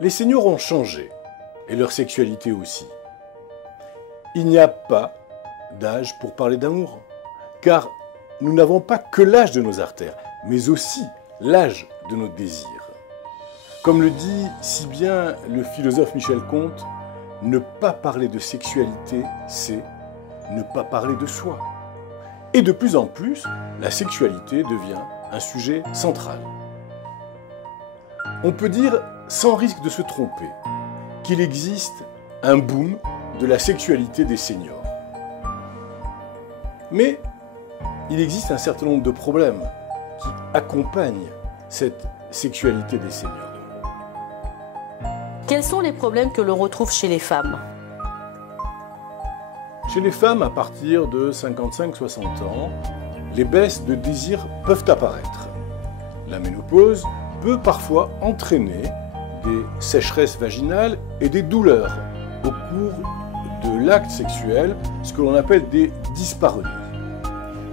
Les seniors ont changé, et leur sexualité aussi. Il n'y a pas d'âge pour parler d'amour, car nous n'avons pas que l'âge de nos artères, mais aussi l'âge de nos désirs. Comme le dit si bien le philosophe Michel Comte, ne pas parler de sexualité, c'est ne pas parler de soi. Et de plus en plus, la sexualité devient un sujet central. On peut dire, sans risque de se tromper, qu'il existe un boom de la sexualité des seniors. Mais il existe un certain nombre de problèmes qui accompagnent cette sexualité des seniors. Quels sont les problèmes que l'on retrouve chez les femmes? Chez les femmes, à partir de 55-60 ans, les baisses de désir peuvent apparaître. La ménopause peut parfois entraîner des sécheresses vaginales et des douleurs au cours de l'acte sexuel, ce que l'on appelle des dyspareunies.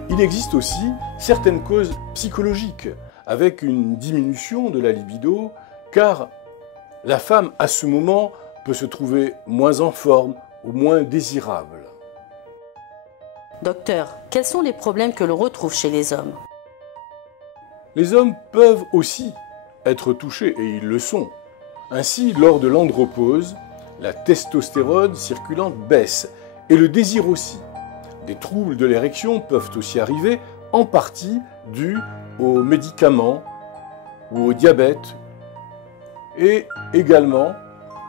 Il existe aussi certaines causes psychologiques, avec une diminution de la libido, car la femme, à ce moment, peut se trouver moins en forme ou moins désirable. Docteur, quels sont les problèmes que l'on retrouve chez les hommes? Les hommes peuvent aussi être touchés, et ils le sont. Ainsi, lors de l'andropause, la testostérone circulante baisse, et le désir aussi. Des troubles de l'érection peuvent aussi arriver, en partie dus aux médicaments ou au diabète, et également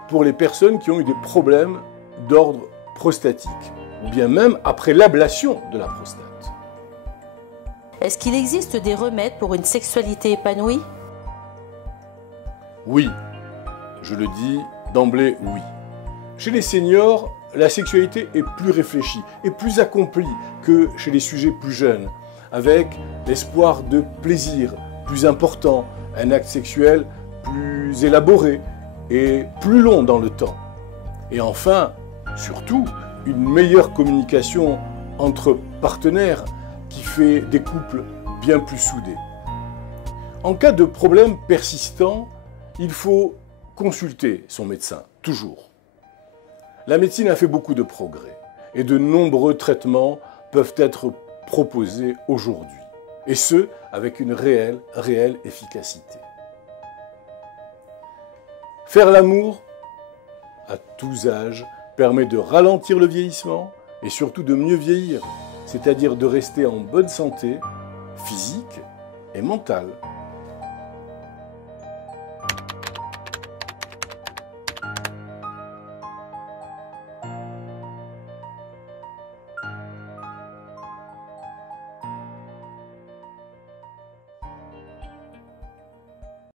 pour les personnes qui ont eu des problèmes d'ordre prostatique, ou bien même après l'ablation de la prostate. Est-ce qu'il existe des remèdes pour une sexualité épanouie? Oui, je le dis d'emblée, oui. Chez les seniors, la sexualité est plus réfléchie et plus accomplie que chez les sujets plus jeunes, avec l'espoir de plaisir plus important, un acte sexuel plus élaboré et plus long dans le temps. Et enfin, surtout, une meilleure communication entre partenaires qui fait des couples bien plus soudés. En cas de problème persistant, il faut consulter son médecin, toujours. La médecine a fait beaucoup de progrès et de nombreux traitements peuvent être proposés aujourd'hui, et ce, avec une réelle efficacité. Faire l'amour, à tous âges, permet de ralentir le vieillissement et surtout de mieux vieillir, c'est-à-dire de rester en bonne santé physique et mentale.